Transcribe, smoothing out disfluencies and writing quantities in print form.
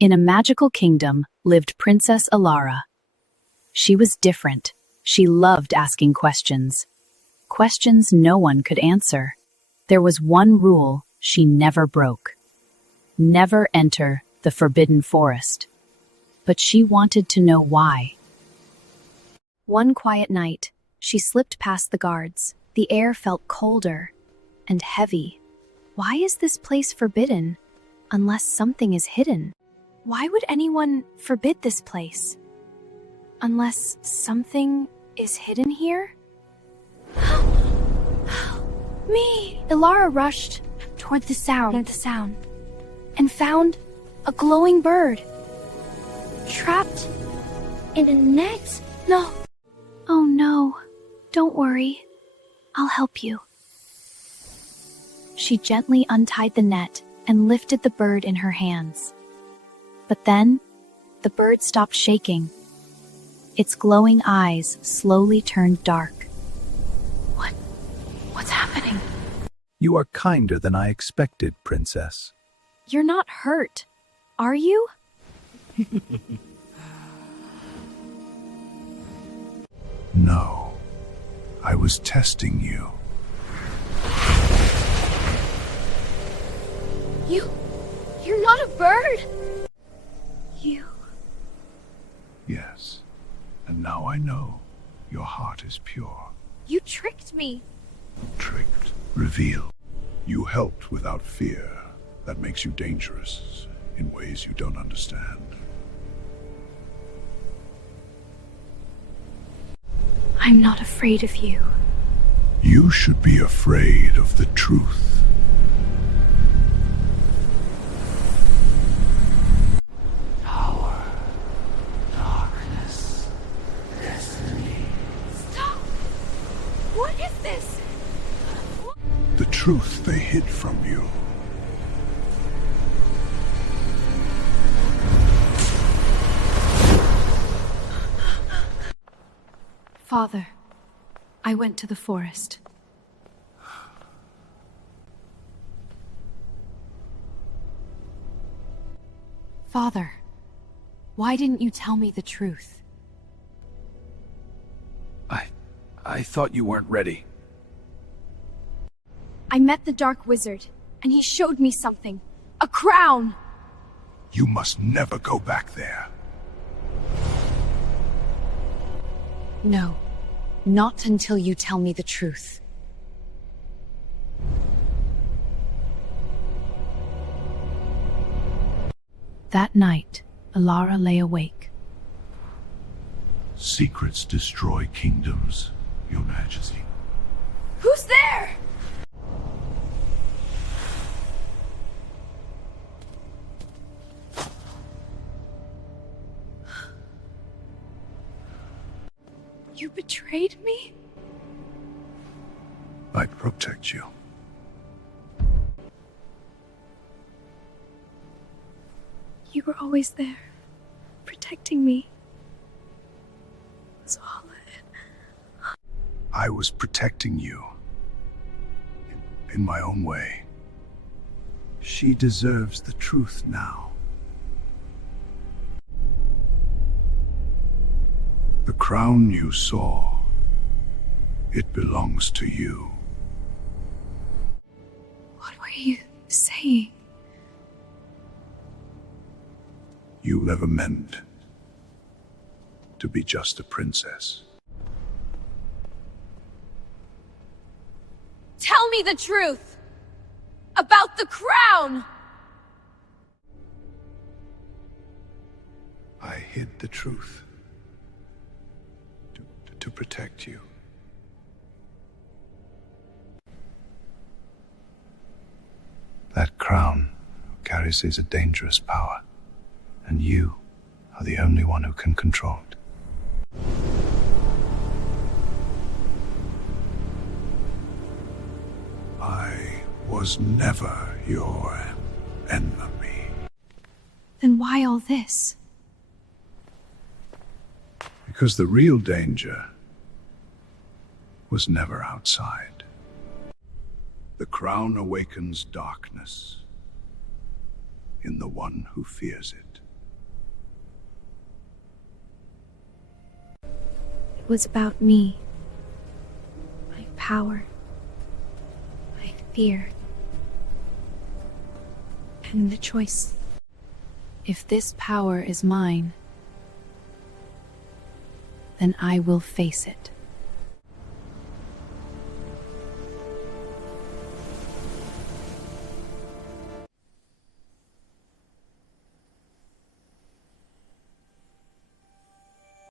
In a magical kingdom lived Princess Elara. She was different. She loved asking questions. Questions no one could answer. There was one rule she never broke. Never enter the forbidden forest. But she wanted to know why. One quiet night, she slipped past the guards. The air felt colder and heavy. Why is this place forbidden unless something is hidden? Why would anyone forbid this place? Unless something is hidden here? Me! Elara rushed toward the sound and found a glowing bird trapped in a net. No. Oh no, don't worry. I'll help you. She gently untied the net and lifted the bird in her hands. But then, the bird stopped shaking. Its glowing eyes slowly turned dark. What's happening? You are kinder than I expected, Princess. You're not hurt, are you? No, I was testing you. You're not a bird! Yes, and now I know your heart is pure. You tricked me. Tricked, revealed. You helped without fear. That makes you dangerous in ways you don't understand. I'm not afraid of you. You should be afraid of the truth. Power, darkness, destiny. Stop! What is this? The truth they hid from you. Father, I went to the forest. Father, why didn't you tell me the truth? I thought you weren't ready. I met the Dark Wizard, and he showed me something. A crown! You must never go back there. No, not until you tell me the truth. That night, Elara lay awake. Secrets destroy kingdoms, Your Majesty. Who's there? You betrayed me? I protect you. You were always there, protecting me. That's all I was protecting you. In my own way. She deserves the truth now. The crown you saw, it belongs to you. What were you saying? You never meant to be just a princess. Tell me the truth! About the crown! I hid the truth to protect you. That crown carries a dangerous power, and you are the only one who can control it. I was never your enemy. Then why all this? Because the real danger was never outside. The crown awakens darkness in the one who fears it. was about me. My power. My fear. And the choice. If this power is mine, then I will face it.